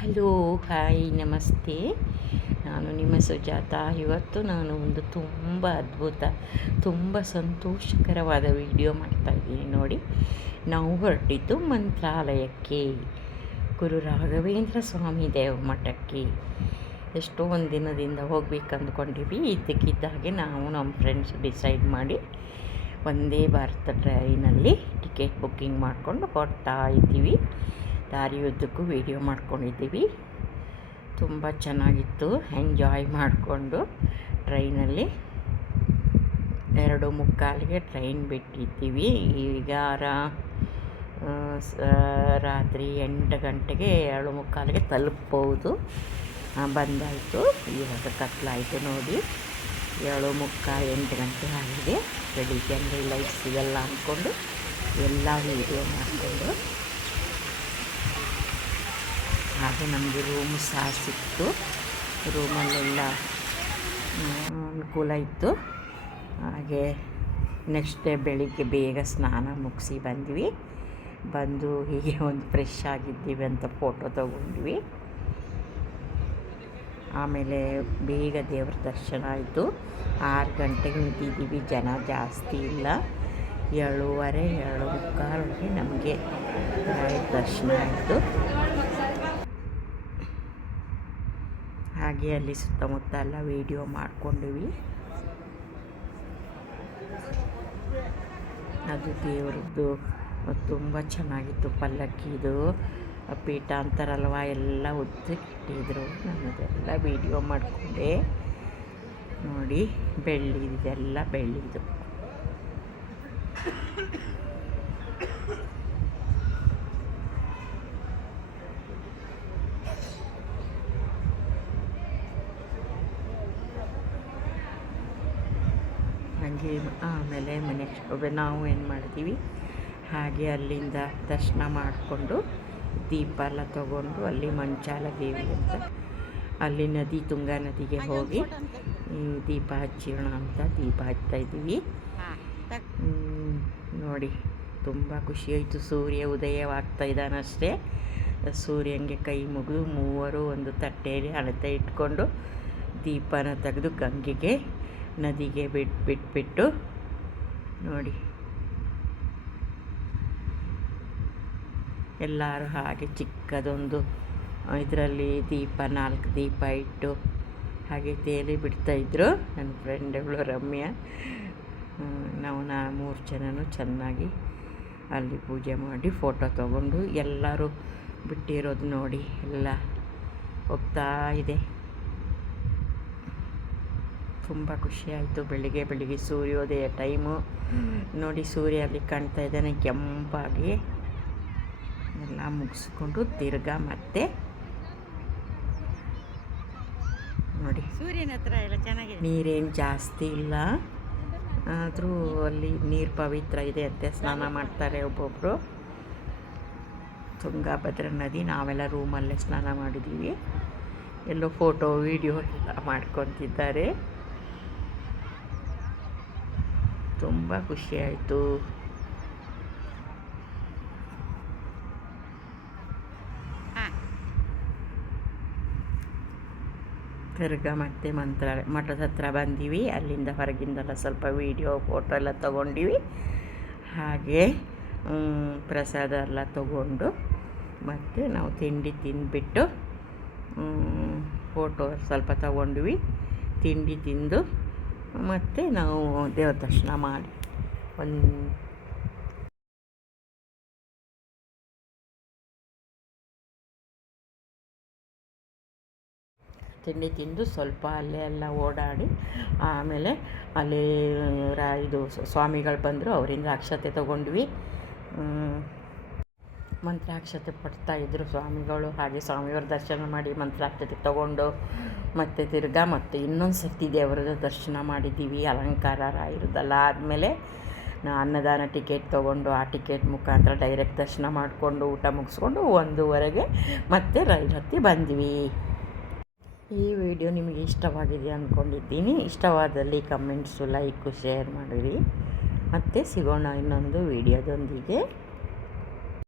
Hello, hi, ನಮಸ್ತೆ. ನಾನು ನಿಮ್ಮ ಸುಜಾತ. ಇವತ್ತು ನಾನು ಒಂದು ತುಂಬ ಅದ್ಭುತ, ತುಂಬ ಸಂತೋಷಕರವಾದ ವಿಡಿಯೋ ಮಾಡ್ತಾಯಿದ್ದೀನಿ ನೋಡಿ. ನಾವು ಹೊರಟಿದ್ದು ಮಂತ್ರಾಲಯಕ್ಕೆ, ಗುರು ರಾಘವೇಂದ್ರ ಸ್ವಾಮಿ ದೇವಮಠಕ್ಕೆ. ಎಷ್ಟೋ ಒಂದು ದಿನದಿಂದ ಹೋಗ್ಬೇಕು ಅಂದ್ಕೊಂಡಿವಿ. ಇದ್ದಕ್ಕಿದ್ದಾಗೆ ನಾವು ನಮ್ಮ ಫ್ರೆಂಡ್ಸ್ ಡಿಸೈಡ್ ಮಾಡಿ ವಂದೇ ಭಾರತ ಟ್ರೈನಲ್ಲಿ ಟಿಕೆಟ್ ಬುಕ್ಕಿಂಗ್ ಮಾಡಿಕೊಂಡು ಹೊರಡ್ತಾ ಇದ್ದೀವಿ. ದಾರಿಯುದ್ದಕ್ಕೂ ವೀಡಿಯೋ ಮಾಡ್ಕೊಂಡಿದ್ದೀವಿ. ತುಂಬ ಚೆನ್ನಾಗಿತ್ತು. ಎಂಜಾಯ್ ಮಾಡಿಕೊಂಡು ಟ್ರೈನಲ್ಲಿ 2:45ಗೆ ಟ್ರೈನ್ ಬಿಟ್ಟಿದ್ದೀವಿ. ಈಗ ರಾತ್ರಿ 8 ಗಂಟೆಗೆ 7:45ಗೆ ತಲುಪ್ಬೋದು. ಬಂದಾಯಿತು. ಇವಾಗ ಕತ್ಲಾಯಿತು ನೋಡಿ. 7:45 8 ಗಂಟೆ ಆಗಿದೆ. ಬೆಳಿಗ್ಗೆ ಅಂದರೆ ಲೈಟ್ಸ್ ಎಲ್ಲ ಅಂದ್ಕೊಂಡು ಎಲ್ಲ ವೀಡಿಯೋ ಮಾಡಿಕೊಂಡು, ಹಾಗೆ ನಮಗೆ ರೂಮು ಸಹ ಸಿಕ್ತು. ರೂಮಲ್ಲೆಲ್ಲ ಅನುಕೂಲ ಇತ್ತು. ಹಾಗೆ ನೆಕ್ಸ್ಟ್ ಡೇ ಬೆಳಿಗ್ಗೆ ಬೇಗ ಸ್ನಾನ ಮುಗಿಸಿ ಬಂದು ಹೀಗೆ ಒಂದು ಫ್ರೆಶ್ ಆಗಿದ್ದೀವಿ ಅಂತ ಫೋಟೋ ತೊಗೊಂಡ್ವಿ. ಆಮೇಲೆ ಬೇಗ ದೇವ್ರ ದರ್ಶನ ಆಯಿತು. 6 ಗಂಟೆಗೆ ನಿಂತಿದ್ದೀವಿ. ಜನ ಜಾಸ್ತಿ ಇಲ್ಲ. 7:15 7:45 ನಮಗೆ ದರ್ಶನ ಆಯಿತು. ಹಾಗೆ ಅಲ್ಲಿ ಸುತ್ತಮುತ್ತ ಎಲ್ಲ ವೀಡಿಯೋ ಮಾಡ್ಕೊಂಡ್ವಿ. ಅದು ದೇವರದ್ದು ತುಂಬ ಚೆನ್ನಾಗಿತ್ತು. ಪಲ್ಲಕ್ಕಿದು ಪೀಠ ಅಂತಾರಲ್ವ, ಎಲ್ಲ ಉದ್ದಕ್ಕಿಟ್ಟಿದ್ರು. ನಾನು ಅದೆಲ್ಲ ವೀಡಿಯೋ ಮಾಡಿಕೊಂಡೆ ನೋಡಿ. ಇದೆಲ್ಲ ಬೆಳ್ಳಿದು. ಹಾಗೆ ಆಮೇಲೆ ನಾವು ಏನು ಮಾಡ್ತೀವಿ, ಹಾಗೆ ಅಲ್ಲಿಂದ ದರ್ಶನ ಮಾಡಿಕೊಂಡು ದೀಪ ಎಲ್ಲ ತೊಗೊಂಡು ಅಲ್ಲಿ ಮಂಚಾಲ ದೇವಿ ಅಂತ ಅಲ್ಲಿ ನದಿ, ತುಂಗಾ ನದಿಗೆ ಹೋಗಿ ದೀಪ ಹಚ್ಚಿರೋಣ ಅಂತ ದೀಪ ಹಚ್ತಾಯಿದ್ದೀವಿ ನೋಡಿ. ತುಂಬ ಖುಷಿಯಾಯಿತು. ಸೂರ್ಯ ಉದಯವಾಗ್ತಾ ಇದ್ದಾನಷ್ಟೇ. ಸೂರ್ಯನಿಗೆ ಕೈ ಮುಗಿದು ಮೂವರು ಒಂದು ತಟ್ಟೆಯಲ್ಲಿ ಹಣತೆ ಇಟ್ಕೊಂಡು ದೀಪನ ತೆಗೆದು ಗಂಗೆಗೆ, ನದಿಗೆ ಬಿಟ್ಬಿಟ್ಟು ನೋಡಿ. ಎಲ್ಲರೂ ಹಾಗೆ ಚಿಕ್ಕದೊಂದು ಇದರಲ್ಲಿ 4 ದೀಪ ಇಟ್ಟು ಹಾಗೆ ತೇಲಿ ಬಿಡ್ತಾಯಿದ್ರು. ನನ್ನ ಫ್ರೆಂಡ್ಗಳು ರಮ್ಯಾ, ನಾವು 3 ಜನನೂ ಚೆನ್ನಾಗಿ ಅಲ್ಲಿ ಪೂಜೆ ಮಾಡಿ ಫೋಟೋ ತೊಗೊಂಡು ಎಲ್ಲರೂ ಬಿಟ್ಟಿರೋದು ನೋಡಿ. ಎಲ್ಲ ಹೋಗ್ತಾ ಇದೆ. ತುಂಬ ಖುಷಿಯಾಯಿತು. ಬೆಳಿಗ್ಗೆ ಸೂರ್ಯೋದಯ ಟೈಮು ನೋಡಿ. ಸೂರ್ಯ ಅಲ್ಲಿ ಕಾಣ್ತಾ ಇದ್ದಾನೆ ಕೆಂಪಾಗಿ. ಎಲ್ಲ ಮುಗಿಸ್ಕೊಂಡು ತಿರ್ಗಾ ಮತ್ತೆ ನೋಡಿ, ಸೂರ್ಯನ ಹತ್ರ ಎಲ್ಲ ಚೆನ್ನಾಗಿದೆ. ನೀರೇನು ಜಾಸ್ತಿ ಇಲ್ಲ, ಆದರೂ ಅಲ್ಲಿ ನೀರು ಪವಿತ್ರ ಇದೆ ಅಂತೆ. ಸ್ನಾನ ಮಾಡ್ತಾರೆ ಒಬ್ಬೊಬ್ಬರು. ತುಂಗಾಭದ್ರಾ ನದಿ. ನಾವೆಲ್ಲ ರೂಮಲ್ಲೇ ಸ್ನಾನ ಮಾಡಿದ್ದೀವಿ. ಎಲ್ಲೋ ಫೋಟೋ ವೀಡಿಯೋ ಎಲ್ಲ ಮಾಡ್ಕೊತಿದ್ದಾರೆ. ತುಂಬ ಖುಷಿಯಾಯಿತು. ತಿರ್ಗಾ ಮತ್ತೆ ಮಠದ ಹತ್ರ ಬಂದೀವಿ. ಅಲ್ಲಿಂದ ಹೊರಗಿಂದೆಲ್ಲ ಸ್ವಲ್ಪ ವೀಡಿಯೋ ಫೋಟೋ ಎಲ್ಲ ತೊಗೊಂಡಿವಿ. ಹಾಗೆ ಪ್ರಸಾದ ಎಲ್ಲ ತೊಗೊಂಡು ಮತ್ತು ನಾವು ತಿಂಡಿ ತಿಂದುಬಿಟ್ಟು ಫೋಟೋ ಸ್ವಲ್ಪ ತೊಗೊಂಡ್ವಿ. ತಿಂಡಿ ತಿಂದು ಮತ್ತು ನಾವು ದೇವ್ರ ದರ್ಶನ ಮಾಡಿ ತಿಂಡಿ ತಿಂದು ಸ್ವಲ್ಪ ಅಲ್ಲೇ ಎಲ್ಲ ಓಡಾಡಿ ಆಮೇಲೆ ಅಲ್ಲಿ ಇದು ಸ್ವಾಮಿಗಳು ಬಂದರು. ಅವರಿಂದ ಅಕ್ಷತೆ ತೊಗೊಂಡ್ವಿ. ಮಂತ್ರಾಕ್ಷತೆ ಪಡ್ತಾಯಿದ್ರು ಸ್ವಾಮಿಗಳು. ಹಾಗೆ ಸ್ವಾಮಿಯವ್ರ ದರ್ಶನ ಮಾಡಿ ಮಂತ್ರಾಕ್ಷತೆ ತೊಗೊಂಡು ಮತ್ತು ತಿರ್ಗಾ ಇನ್ನೊಂದು ಸರ್ತಿ ದೇವರದ ದರ್ಶನ ಮಾಡಿದ್ದೀವಿ. ಅಲಂಕಾರ ರಾಯರದೆಲ್ಲ ಆದಮೇಲೆ ಅನ್ನದಾನ ಟಿಕೆಟ್ ತೊಗೊಂಡು ಆ ಟಿಕೆಟ್ ಮುಖಾಂತರ ಡೈರೆಕ್ಟ್ ದರ್ಶನ ಮಾಡಿಕೊಂಡು ಊಟ ಮುಗಿಸ್ಕೊಂಡು 1:15ಗೆ ಮತ್ತೆ ರೈಲ್ ಹತ್ತಿ ಬಂದ್ವಿ. ಈ ವಿಡಿಯೋ ನಿಮಗೆ ಇಷ್ಟವಾಗಿದೆ ಅಂದ್ಕೊಂಡಿದ್ದೀನಿ. ಇಷ್ಟವಾದಲ್ಲಿ ಕಮೆಂಟ್ಸು, ಲೈಕು, ಶೇರ್ ಮಾಡಿರಿ. ಮತ್ತೆ ಸಿಗೋಣ ಇನ್ನೊಂದು ವಿಡಿಯೋದೊಂದಿಗೆ.